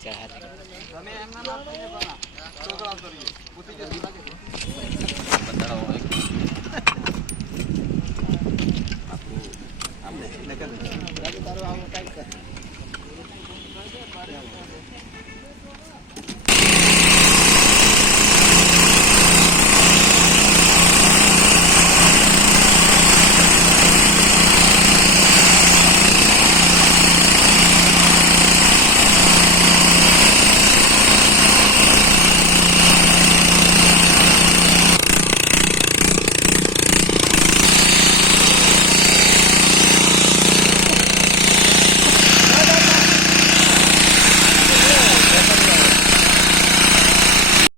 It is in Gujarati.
તમે એમના નામ તમે બના છોકરા કરીએ પૂછી જે લાગે બતાડો આપણું આપણે એટલે કે તારું આવું કાઈ કર